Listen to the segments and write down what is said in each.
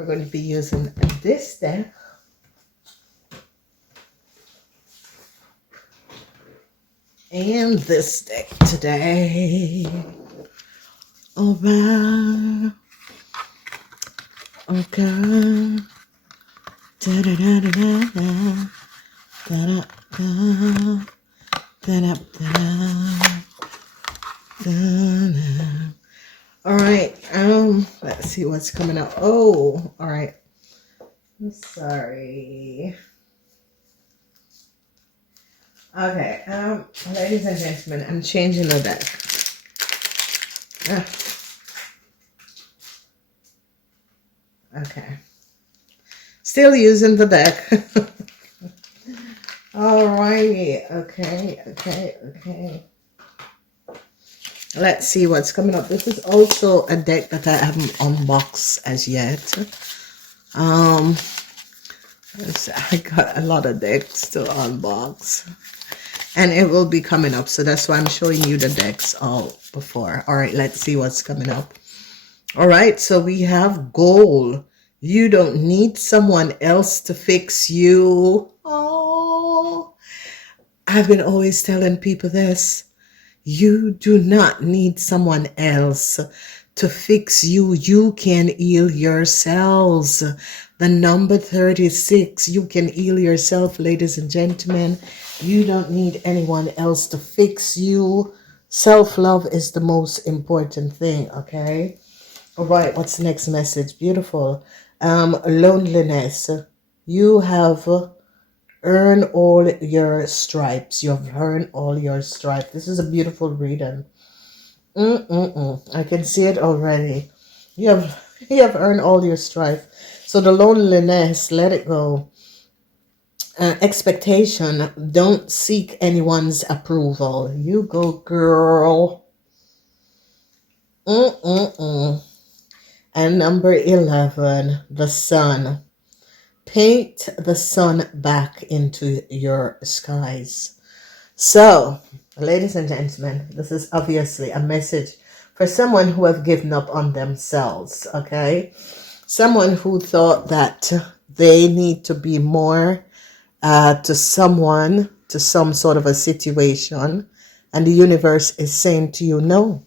We're going to be using this deck. And this deck today. Over. Okay. Da da da da da da da da da da da. All right. Let's see what's coming up. Oh, all right. I'm sorry. Okay, ladies and gentlemen, I'm changing the deck. Okay. Still using the deck. Alrighty. Okay. Let's see what's coming up. This is also a deck that I haven't unboxed as yet. I got a lot of decks to unbox. And it will be coming up. So that's why I'm showing you the decks all before. Alright, let's see what's coming up. Alright, so we have goal. You don't need someone else to fix you. Oh, I've been always telling people this. You do not need someone else to fix you. You can heal yourselves. The number 36, you can heal yourself, ladies and gentlemen. You don't need anyone else to fix you. Self-love is the most important thing, okay? All right, what's the next message? Beautiful. Loneliness. You have earned all your stripes. You have earned all your stripes. This is a beautiful reading. I can see it already. You have earned all your strife. So the loneliness, let it go. Expectation, don't seek anyone's approval. You go, girl. And number 11, the sun. Paint the sun back into your skies. So, ladies and gentlemen, this is obviously a message for someone who have given up on themselves, okay? Someone who thought that they need to be more to someone, to some sort of a situation, and the universe is saying to you, no.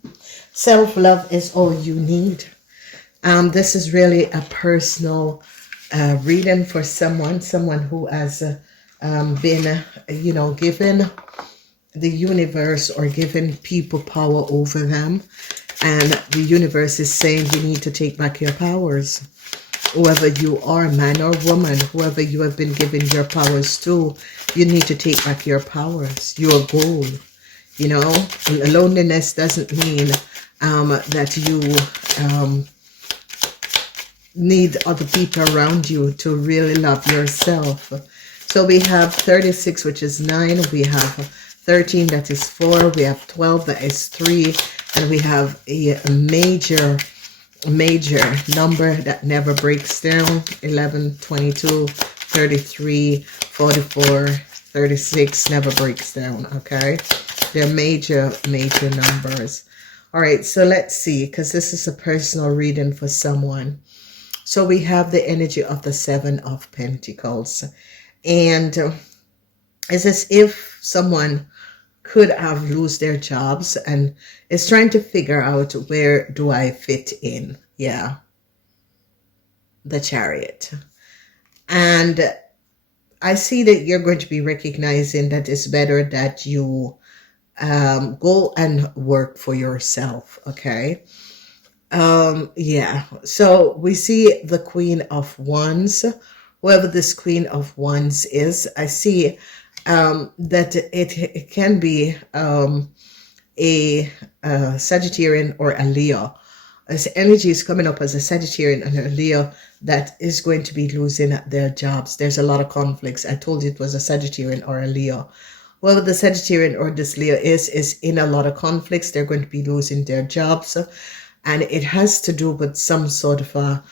Self-love is all you need. This is really a personal reading for someone who has been, given the universe or given people power over them. And the universe is saying you need to take back your powers. Whoever you are, man or woman, whoever you have been giving your powers to, you need to take back your powers, your goal. You know, loneliness doesn't mean that you need other people around you to really love yourself. So we have 36, which is 9. We have 13, that is 4. We have 12, that is 3. And we have a major number that never breaks down. 11, 22, 33, 44, 36 never breaks down, okay? They're major numbers. All right, so let's see, because this is a personal reading for someone. So we have the energy of the 7 of Pentacles. And it's as if someone could have lost their jobs and is trying to figure out, where do I fit in? Yeah. The Chariot. And I see that you're going to be recognizing that it's better that you go and work for yourself, okay? Yeah, so we see the Queen of Wands. Whoever this Queen of Wands is, I see that it can be a Sagittarian or a Leo. As energy is coming up as a Sagittarian and a Leo that is going to be losing their jobs. There's a lot of conflicts. I told you it was a Sagittarian or a Leo. Whoever the Sagittarian or this Leo is in a lot of conflicts. They're going to be losing their jobs. And it has to do with some sort of a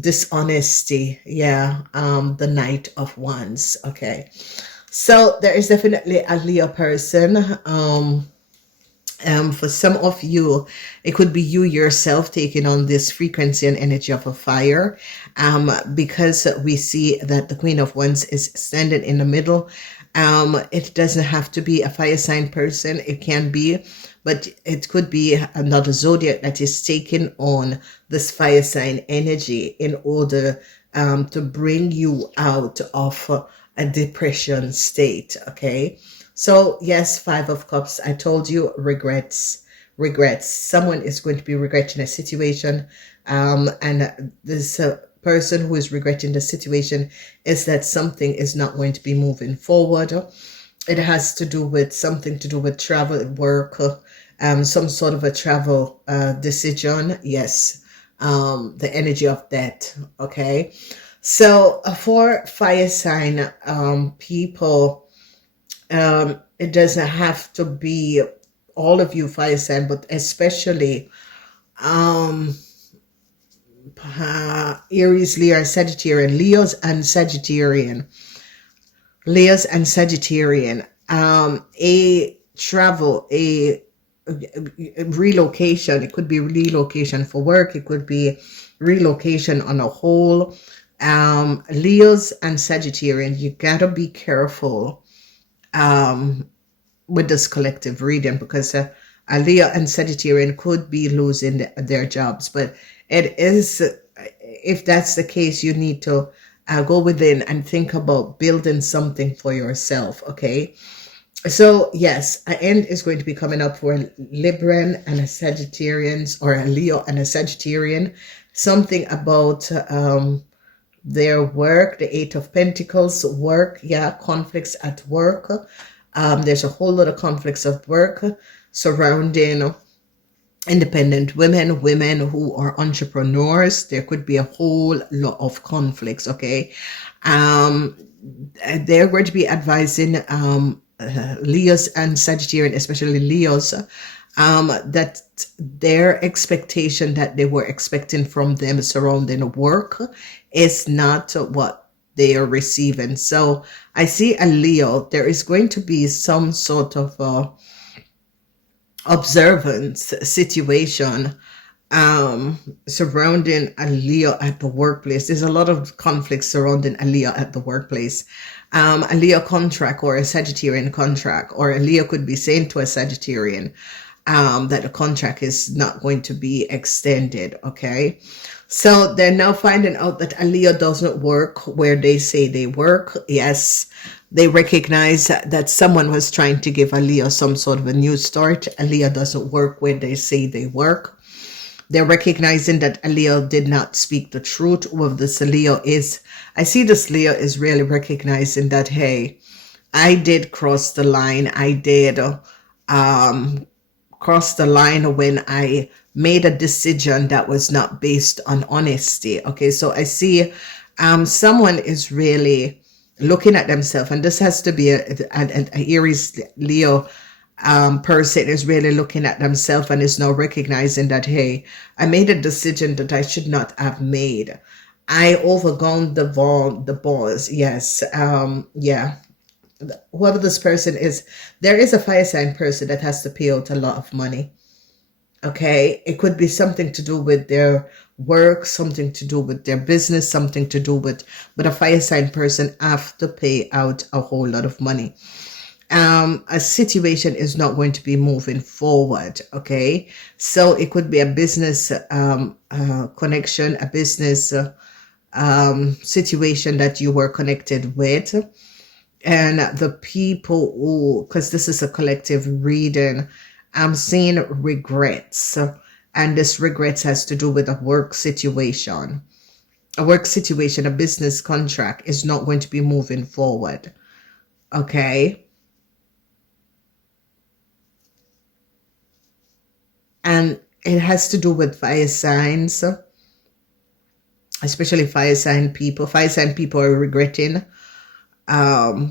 dishonesty. Yeah, the Knight of Wands. Okay. So there is definitely a Leo person. For some of you, it could be you yourself taking on this frequency and energy of a fire, because we see that the Queen of Wands is standing in the middle. It doesn't have to be a fire sign person. It can be, but it could be another zodiac that is taking on this fire sign energy in order to bring you out of a depression state. Okay. So yes, Five of Cups, I told you, regrets. Someone is going to be regretting a situation, and this person who is regretting the situation is that something is not going to be moving forward. It has to do with something to do with travel, work, some sort of a travel decision. Yes, the energy of that. Okay, so for fire sign people, it doesn't have to be all of you fire sign, but especially Aries, Leo, Sagittarian, Leos and Sagittarian, a travel, a relocation. It could be relocation for work. It could be relocation on a whole. Leos and Sagittarian, you gotta be careful with this collective reading, because a Leo and Sagittarian could be losing their jobs. But it is, if that's the case, you need to go within and think about building something for yourself. Okay, so yes, an end is going to be coming up for Libran and a Sagittarians, or a Leo and a Sagittarian. Something about their work, the Eight of Pentacles, work, yeah, conflicts at work. There's a whole lot of conflicts at work surrounding independent women, women who are entrepreneurs. There could be a whole lot of conflicts. Okay, they're going to be advising Leos and Sagittarian, especially Leos, that their expectation that they were expecting from them surrounding work is not what they are receiving. So I see a Leo, there is going to be some sort of observance situation surrounding a Leo at the workplace. There's a lot of conflicts surrounding a Leo at the workplace. A Leo contract or a Sagittarian contract, or a Leo could be saying to a Sagittarian that the contract is not going to be extended. Okay, so they're now finding out that a Leo doesn't work where they say they work. Yes, they recognize that someone was trying to give a Leo some sort of a new start. A Leo doesn't work where they say they work. They're recognizing that a Leo did not speak the truth. Whoever this Leo is, I see this Leo is really recognizing that, hey, I did cross the line. I did cross the line when I made a decision that was not based on honesty. Okay, so I see someone is really looking at themselves, and this has to be a Aries Leo person is really looking at themselves and is now recognizing that, hey, I made a decision that I should not have made. I overgone the balls. Yes, yeah. Whoever this person is, there is a fire sign person that has to pay out a lot of money. Okay, it could be something to do with their work, something to do with their business, something to do with, but a fire sign person have to pay out a whole lot of money. A situation is not going to be moving forward. Okay, so it could be a business connection, a business situation that you were connected with. And the people who, because this is a collective reading, I'm seeing regrets. And this regrets has to do with a work situation. A work situation, a business contract is not going to be moving forward. Okay. And it has to do with fire signs, especially fire sign people. Fire sign people are regretting a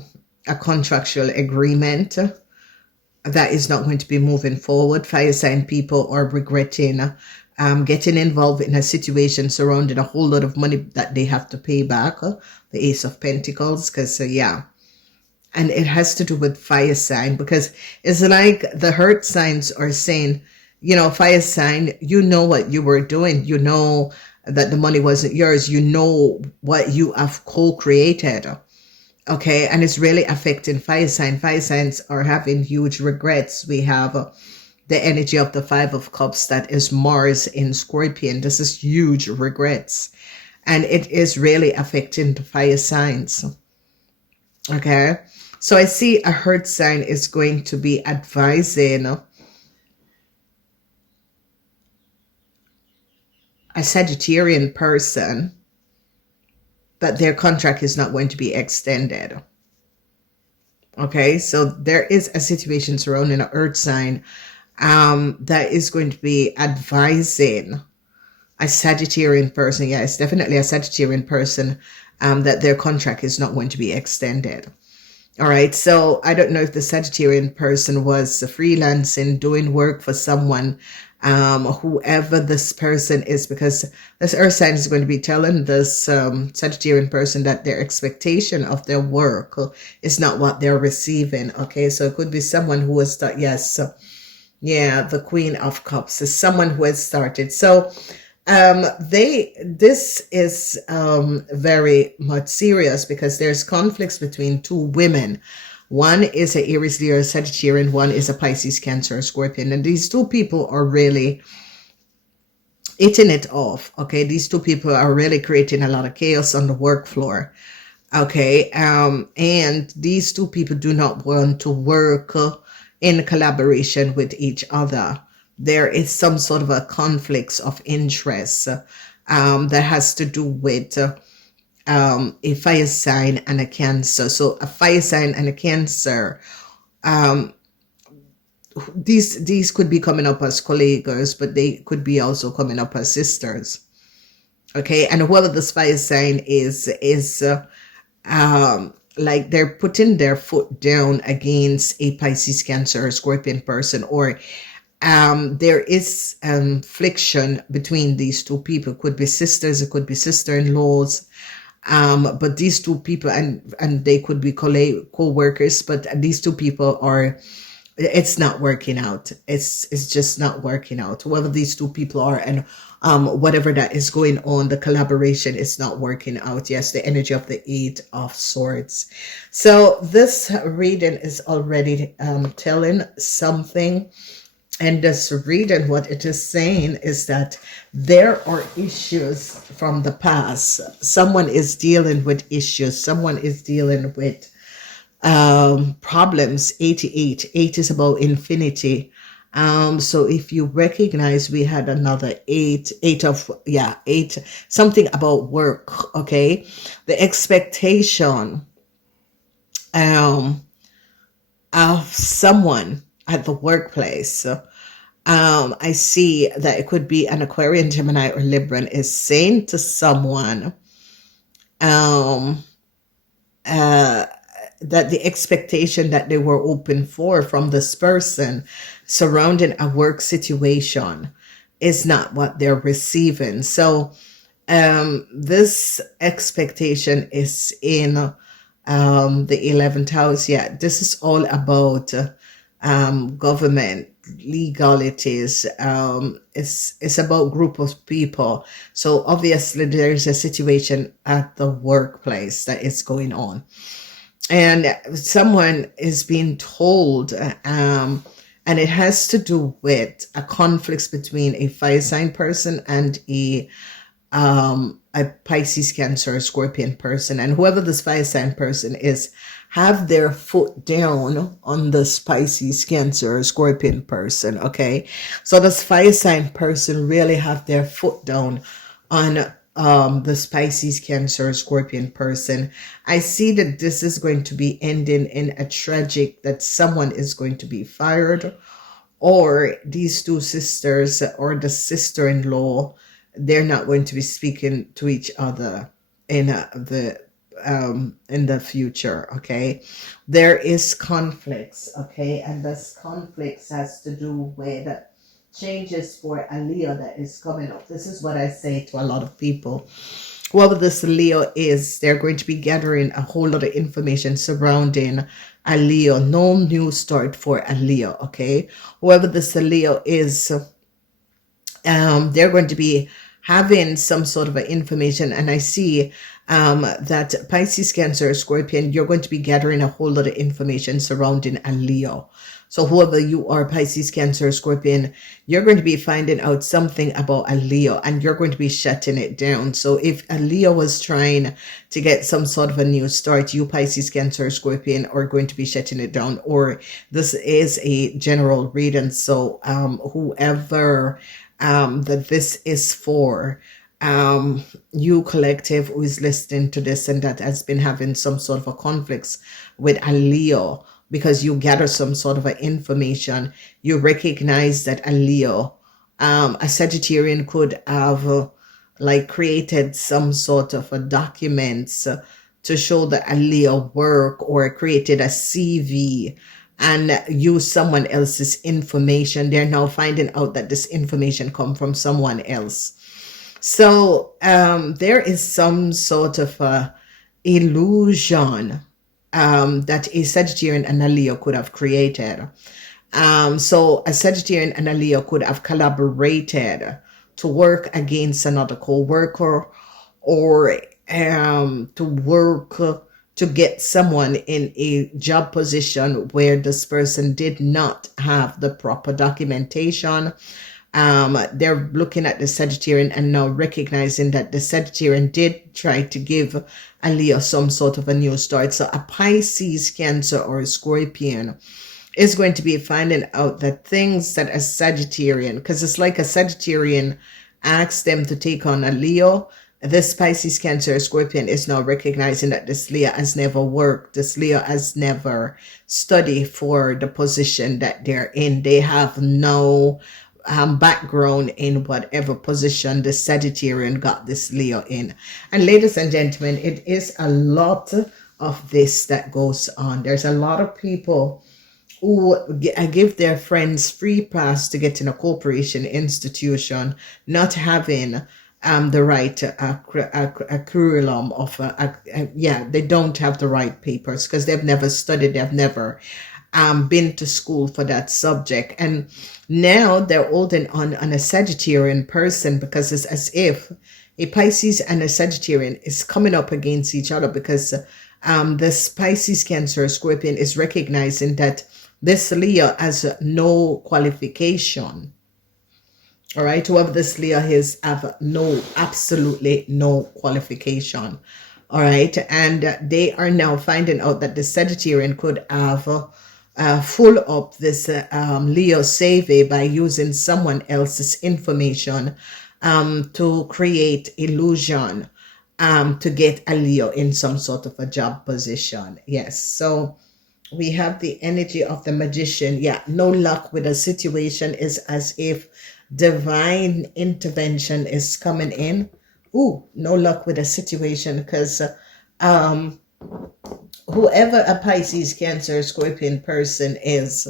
contractual agreement that is not going to be moving forward. Fire sign people are regretting getting involved in a situation surrounding a whole lot of money that they have to pay back. The Ace of Pentacles, because yeah, And it has to do with fire sign, because it's like the hurt signs are saying, you know, fire sign, you know what you were doing. You know that the money wasn't yours. You know what you have co-created. Okay. And it's really affecting fire sign. Fire signs are having huge regrets. We have the energy of the Five of Cups, that is Mars in Scorpion. This is huge regrets. And it is really affecting the fire signs. Okay. So I see a hurt sign is going to be advising a Sagittarian person that their contract is not going to be extended. Okay. So there is a situation surrounding an earth sign that is going to be advising a Sagittarian person. Yeah, it's definitely a Sagittarian person that their contract is not going to be extended. All right. So I don't know if the Sagittarian person was freelancing, doing work for someone, whoever this person is, because this earth sign is going to be telling this Sagittarian person that their expectation of their work is not what they're receiving. Okay. So it could be someone who has started. Yes. Yeah. The Queen of Cups is someone who has started. So this is very much serious, because there's conflicts between two women. One is a Aries, Leo, Sagittarian. One is a Pisces, Cancer, Scorpion. And these two people are really eating it off. Okay. These two people are really creating a lot of chaos on the work floor. Okay. And these two people do not want to work in collaboration with each other. There is some sort of a conflict of interest that has to do with a fire sign and a Cancer. So a fire sign and a Cancer, these could be coming up as colleagues, but they could be also coming up as sisters. Okay. And whoever this fire sign is like they're putting their foot down against a Pisces, Cancer, or Scorpion person, or there is friction between these two people. It could be sisters, it could be sister-in-laws, but these two people, and they could be co-workers, but these two people are, it's not working out. It's just not working out. Whoever these two people are, and whatever that is going on, the collaboration is not working out. Yes, the energy of the Eight of Swords. So this reading is already telling something. And this reading, what it is saying is that there are issues from the past. Someone is dealing with issues. Someone is dealing with problems. 88. 8 is about infinity. So if you recognize, we had another 8, something about work. Okay. The expectation of someone at the workplace. I see that it could be an Aquarian, Gemini, or Libran is saying to someone that the expectation that they were open for from this person surrounding a work situation is not what they're receiving. So this expectation is in the 11th house. Yeah, this is all about government, legalities. It's about group of people. So obviously there's a situation at the workplace that is going on, and someone is being told, and it has to do with a conflict between a fire sign person and a Pisces, Cancer, Scorpion person. And whoever this fire sign person is, have their foot down on this Pisces, Cancer, Scorpion person. Okay. So this fire sign person really have their foot down on this Pisces, Cancer, Scorpion person. I see that this is going to be ending in a tragic, that someone is going to be fired, or these two sisters or the sister-in-law, they're not going to be speaking to each other in the future. Okay, there is conflicts. Okay, and this conflicts has to do with changes for a Leo that is coming up. This is what I say to a lot of people. whoever this Leo is, they're going to be gathering a whole lot of information surrounding a Leo. No new start for a Leo, okay? Whoever this Leo is, they're going to be having some sort of information, and I see that Pisces, Cancer, Scorpion, you're going to be gathering a whole lot of information surrounding a Leo. So whoever you are, Pisces, Cancer, Scorpion, you're going to be finding out something about a Leo, and you're going to be shutting it down. So if a Leo was trying to get some sort of a new start, you, Pisces, Cancer, Scorpion, are going to be shutting it down. Or this is a general reading. So whoever that this is for, you collective who is listening to this and that has been having some sort of a conflicts with a Leo, because you gather some sort of a information, you recognize that a Leo, a Sagittarian could have like created some sort of a documents to show that a Leo work, or created a CV and use someone else's information. They're now finding out that this information come from someone else. So there is some sort of a illusion that a Sagittarian and a Leo could have created. So a Sagittarian and a Leo could have collaborated to work against another co-worker, or to work to get someone in a job position where this person did not have the proper documentation. They're looking at the Sagittarian and now recognizing that the Sagittarian did try to give a Leo some sort of a new start. So a Pisces, Cancer, or a Scorpion is going to be finding out that things that a Sagittarian, because it's like a Sagittarian asked them to take on a Leo. This Pisces, Cancer, Scorpion is now recognizing that this Leo has never worked. This Leo has never studied for the position that they're in. They have no background in whatever position the Sagittarian got this Leo in. And ladies and gentlemen, it is a lot of this that goes on. There's a lot of people who give their friends free pass to get in a corporation institution, not having the right curriculum of they don't have the right papers because they've never studied, they've never been to school for that subject, and now they're holding on a Sagittarian person, because it's as if a Pisces and a Sagittarian is coming up against each other, because this Pisces, Cancer, Scorpion is recognizing that this Leo has no qualification. All right, whoever this Leo is have absolutely no qualification. All right, and they are now finding out that the Sagittarian could have full up this Leo survey by using someone else's information to create illusion to get a Leo in some sort of a job position. Yes, so we have the energy of the Magician. Yeah, no luck with a situation, is as if divine intervention is coming in. Ooh, no luck with a situation, because whoever a Pisces, Cancer, Scorpion person is,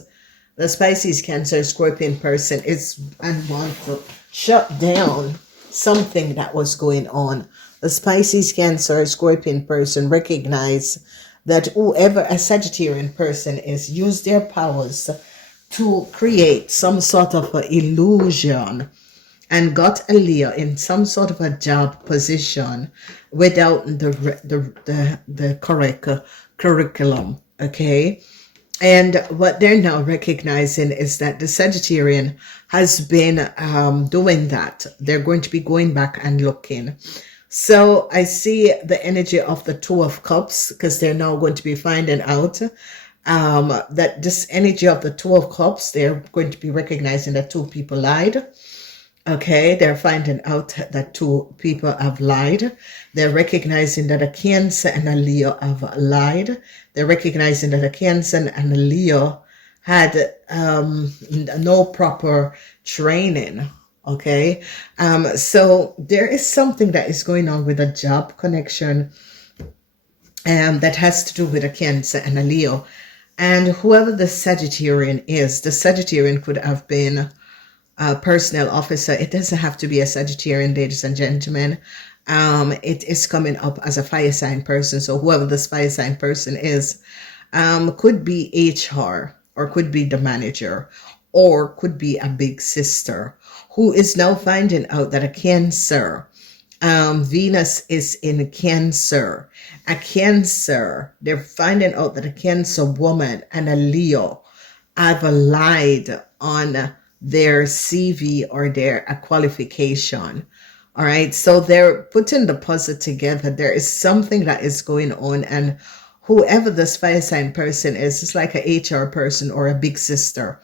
the Pisces, Cancer, Scorpion person is and want to shut down something that was going on. The Pisces, Cancer, Scorpion person recognize that whoever a Sagittarian person is, use their powers to create some sort of an illusion and got a Leo in some sort of a job position without the correct curriculum. Okay, and what they're now recognizing is that the Sagittarian has been doing that. They're going to be going back and looking. So I see the energy of the Two of Cups, because they're now going to be finding out that this energy of the Two of Cups, they're going to be recognizing that two people lied. Okay, they're finding out that two people have lied. They're recognizing that a Cancer and a Leo have lied. They're recognizing that a Cancer and a Leo had no proper training. Okay, so there is something that is going on with a job connection that has to do with a Cancer and a Leo. And whoever the Sagittarian is, the Sagittarian could have been a personnel officer. It doesn't have to be a Sagittarian, ladies and gentlemen. It is coming up as a fire sign person. So whoever this fire sign person is, could be HR, or could be the manager, or could be a big sister who is now finding out that a Cancer, Venus is in Cancer. A Cancer, they're finding out that a Cancer woman and a Leo have lied on their CV or their qualification. All right, so they're putting the puzzle together. There is something that is going on, and whoever this fire sign person is, it's like a HR person or a big sister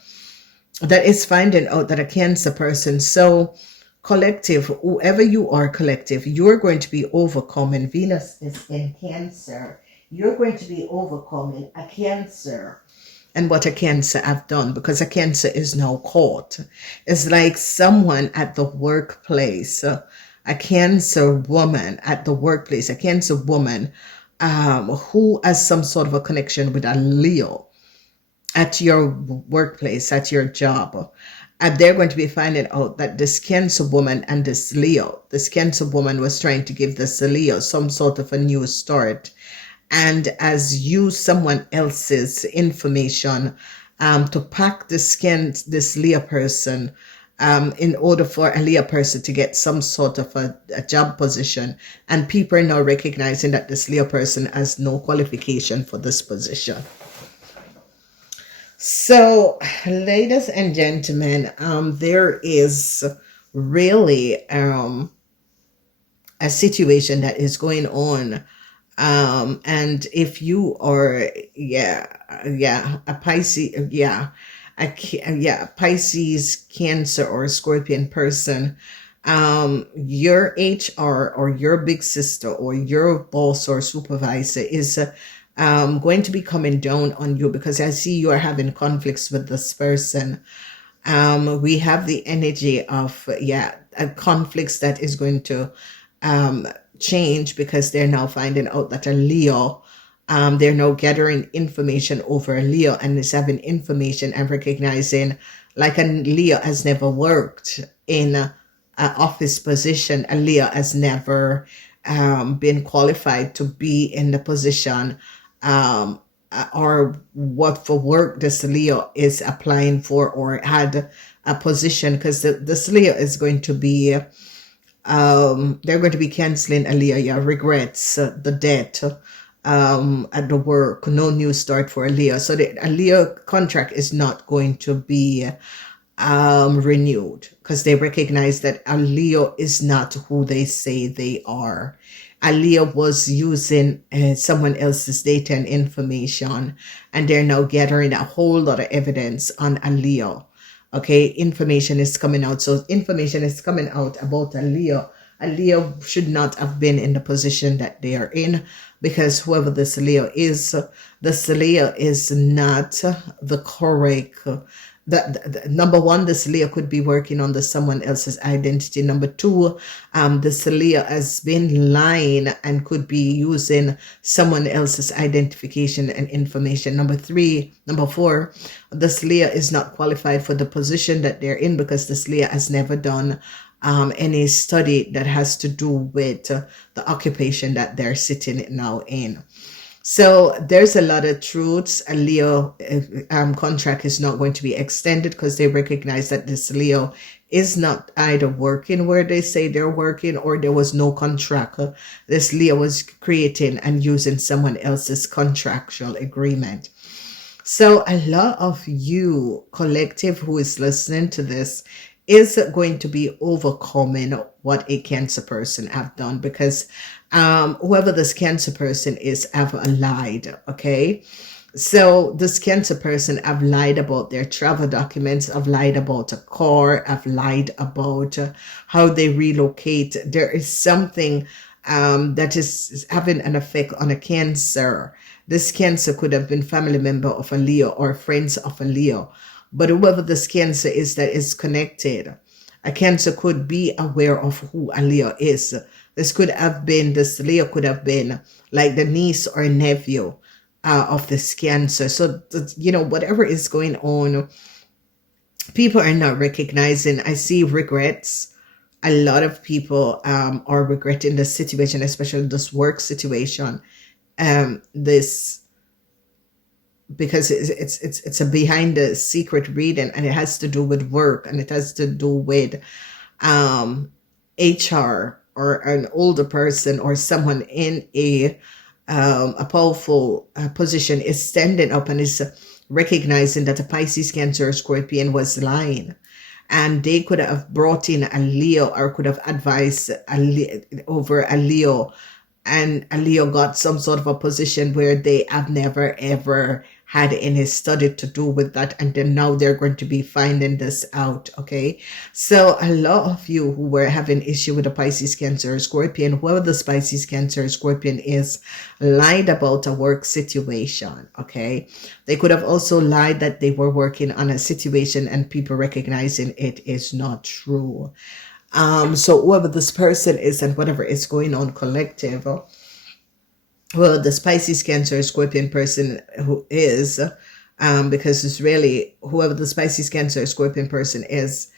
that is finding out that a Cancer person. So collective, whoever you are, collective, you're going to be overcoming. Venus is in Cancer. You're going to be overcoming a Cancer. And what a Cancer have done, because a Cancer is now caught. It's like someone at the workplace, a Cancer woman at the workplace, a Cancer woman who has some sort of a connection with a Leo at your workplace, at your job. And they're going to be finding out that this Cancer woman and this Cancer woman was trying to give this Leo some sort of a new start, and as use someone else's information to pack this Leo person in order for a Leo person to get some sort of a job position. And people are now recognizing that this Leo person has no qualification for this position. So, ladies and gentlemen, there is really a situation that is going on. And if you are, a Pisces, a Pisces, Cancer, or Scorpion person, your HR or your big sister or your boss or supervisor is going to be coming down on you, because I see you are having conflicts with this person. We have the energy of, conflicts that is going to change, because they're now finding out that a Leo, they're now gathering information over a Leo, and is having information and recognizing, like, a Leo has never worked in an office position. A Leo has never been qualified to be in the position or what for work this Leo is applying for, or had a position, because this Leo is going to be they're going to be canceling a Leo, regrets, the debt at the work, no new start for a Leo. So a Leo contract is not going to be renewed, because they recognize that a Leo is not who they say they are. A Leo was using someone else's data and information, and they're now gathering a whole lot of evidence on a Leo. Okay, information is coming out. So information is coming out about a Leo. A Leo should not have been in the position that they are in, because whoever this Leo is not the correct. Number one, this Leo could be working on someone else's identity. Number two, this Leo has been lying and could be using someone else's identification and information. Number four, this Leo is not qualified for the position that they're in, because this Leo has never done any study that has to do with the occupation that they're sitting now in. So there's a lot of truths. A Leo contract is not going to be extended, because they recognize that this Leo is not either working where they say they're working, or there was no contract. This Leo was creating and using someone else's contractual agreement. So a lot of you, collective, who is listening to this, is going to be overcoming what a Cancer person have done, because whoever this Cancer person is have lied. Okay, so this Cancer person have lied about their travel documents, have lied about a car, have lied about how they relocate. There is something that is having an effect on a Cancer. This Cancer could have been family member of a Leo or friends of a Leo. But whoever this Cancer is that is connected, a Cancer could be aware of who a Leo is. This Leo could have been like the niece or nephew of this Cancer. So, whatever is going on, people are not recognizing. I see regrets. a lot of people are regretting the situation, especially this work situation. This because it's a behind the secret reading, and it has to do with work, and it has to do with HR or an older person or someone in a powerful position is standing up and is recognizing that a Pisces, Cancer, or Scorpion was lying. And they could have brought in a Leo, or could have advised over a Leo, and a Leo got some sort of a position where they have never ever had any study to do with that, and then now they're going to be finding this out. Okay, so a lot of you who were having issue with a Pisces, Cancer, or Scorpion, whoever the Pisces, Cancer, or Scorpion is, lied about a work situation. Okay, they could have also lied that they were working on a situation and people recognizing it is not true. So whoever this person is and whatever is going on collective, well, the Pisces, Cancer, Scorpion person who is, because it's really whoever the Pisces, Cancer, Scorpion person is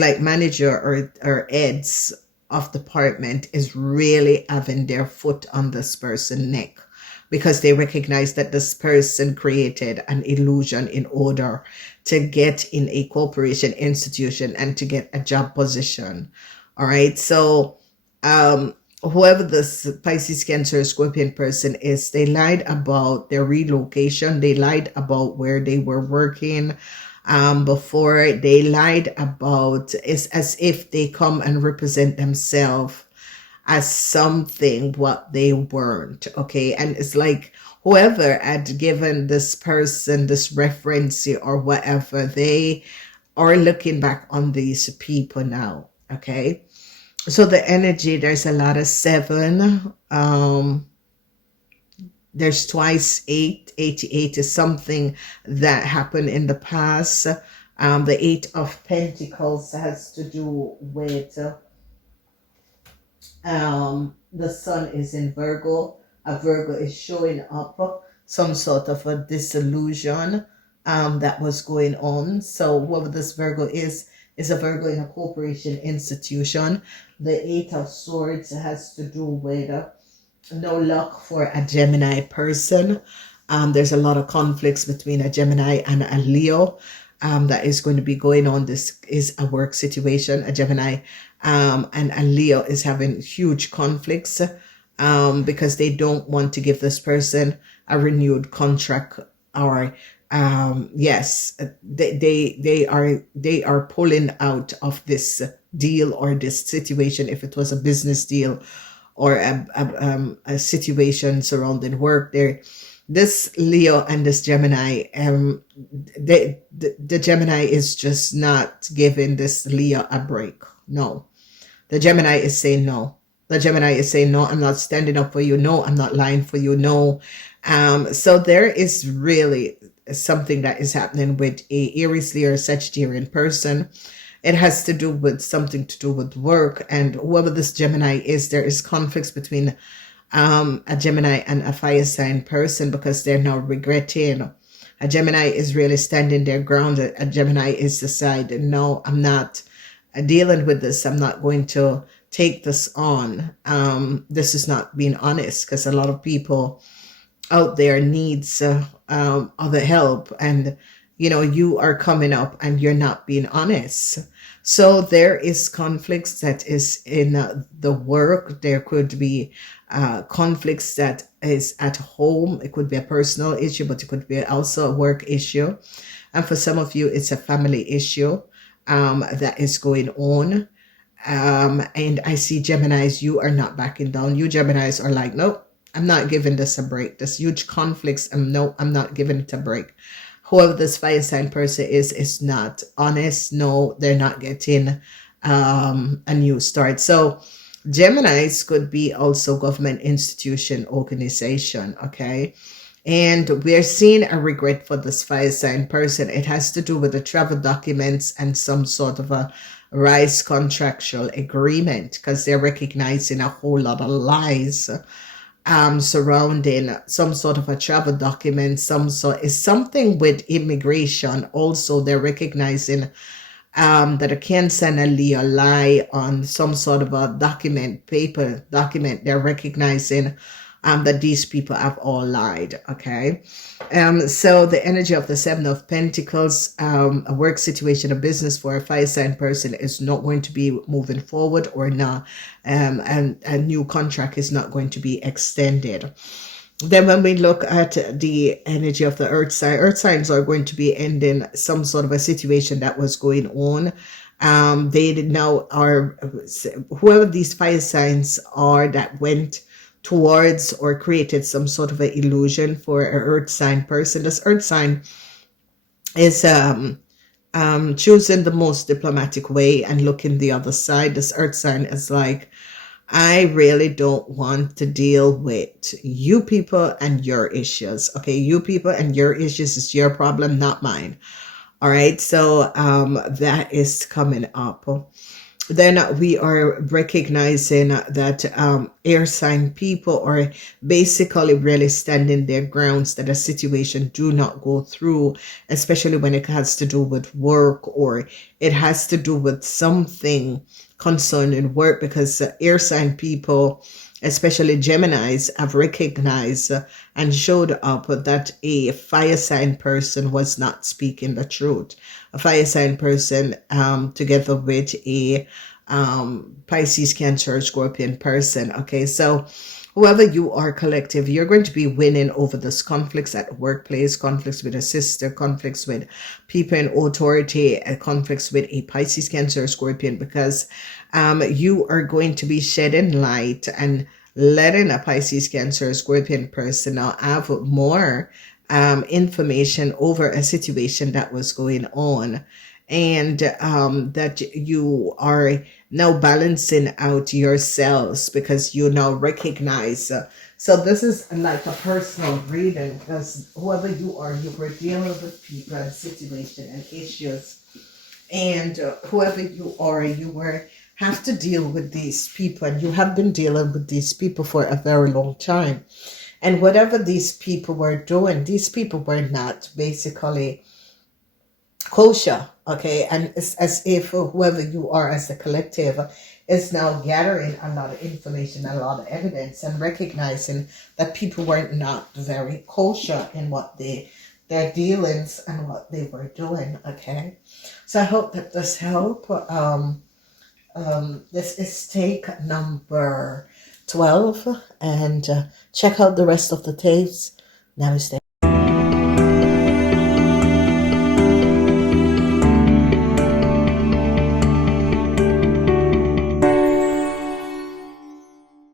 like manager or heads of department is really having their foot on this person's neck, because they recognize that this person created an illusion in order to get in a corporation institution and to get a job position. All right. So, whoever this Pisces, Cancer, Scorpion person is, they lied about their relocation. They lied about where they were working before. They lied about, it's as if they come and represent themselves as something what they weren't. Okay, and it's like whoever had given this person this reference or whatever, they are looking back on these people now. Okay, so the energy, there's a lot of 7. There's twice 8. 88 is something that happened in the past. The 8 of Pentacles has to do with the sun is in Virgo. A Virgo is showing up some sort of a disillusion that was going on. So whoever this Virgo is a Virgo in a corporation institution. The 8 of Swords has to do with no luck for a Gemini person. There's a lot of conflicts between a Gemini and a Leo that is going to be going on. This is a work situation. A Gemini and a Leo is having huge conflicts because they don't want to give this person a renewed contract, or yes, they are pulling out of this deal or this situation, if it was a business deal or a situation surrounding work. There, this Leo and this Gemini, the Gemini is just not giving this Leo a break. No, the Gemini is saying no. The Gemini is saying, no, I'm not standing up for you. No, I'm not lying for you. No. So there is really something that is happening with a Aries, Leo, or Sagittarian person. It has to do with something to do with work. And whoever this Gemini is, there is conflicts between a Gemini and a fire sign person, because they're now regretting. A Gemini is really standing their ground. A Gemini is deciding, no, I'm not dealing with this. I'm not going to take this on. This is not being honest, because a lot of people out there needs other help, and you are coming up and you're not being honest. So there is conflicts that is in the work. There could be conflicts that is at home. It could be a personal issue, but it could be also a work issue. And for some of you, it's a family issue that is going on. And I see Geminis, you are not backing down. You Geminis are like, nope, I'm not giving this a break. This huge conflicts, and no, I'm not giving it a break. Whoever this fire sign person is not honest. No, they're not getting a new start. So Geminis could be also government institution, organization, okay? And we're seeing a regret for this fire sign person. It has to do with the travel documents and some sort of a rise contractual agreement, because they're recognizing a whole lot of lies surrounding some sort of a travel document. Is something with immigration. Also, they're recognizing that a Cancer and a Leo lie on some sort of a paper document. They're recognizing that these people have all lied. Okay. So the energy of the Seven of Pentacles, a work situation, a business for a fire sign person is not going to be moving forward, or not, and a new contract is not going to be extended. Then when we look at the energy of the earth signs are going to be ending some sort of a situation that was going on. They now are, whoever these fire signs are that went towards or created some sort of an illusion for an earth sign person. This earth sign is choosing the most diplomatic way and looking the other side. This earth sign is like, I really don't want to deal with you people and your issues. Okay, you people and your issues is your problem, not mine. All right, so that is coming up. Then we are recognizing that air sign people are basically really standing their grounds that a situation do not go through, especially when it has to do with work or it has to do with something concerning work, because air sign people, especially Geminis, have recognized and showed up that a fire sign person was not speaking the truth. A fire sign person together with a Pisces, Cancer, Scorpion person. Okay, so whoever you are, collective, you're going to be winning over this conflicts at the workplace, conflicts with a sister, conflicts with people in authority, conflicts with a Pisces, Cancer, Scorpion, because you are going to be shedding light and letting a Pisces, Cancer, Scorpion person now have more information over a situation that was going on, and that you are now balancing out yourselves because you now recognize. So this is like a personal reading, because whoever you are, you were dealing with people and situation and issues, and whoever you are, you were have to deal with these people, and you have been dealing with these people for a very long time. And whatever these people were doing, these people were not basically kosher. Okay, and it's as if whoever you are as a collective is now gathering a lot of information, a lot of evidence, and recognizing that people were not very kosher in what their dealings and what they were doing. Okay, so I hope that this help. This is take number 12, and check out the rest of the tapes. Namaste.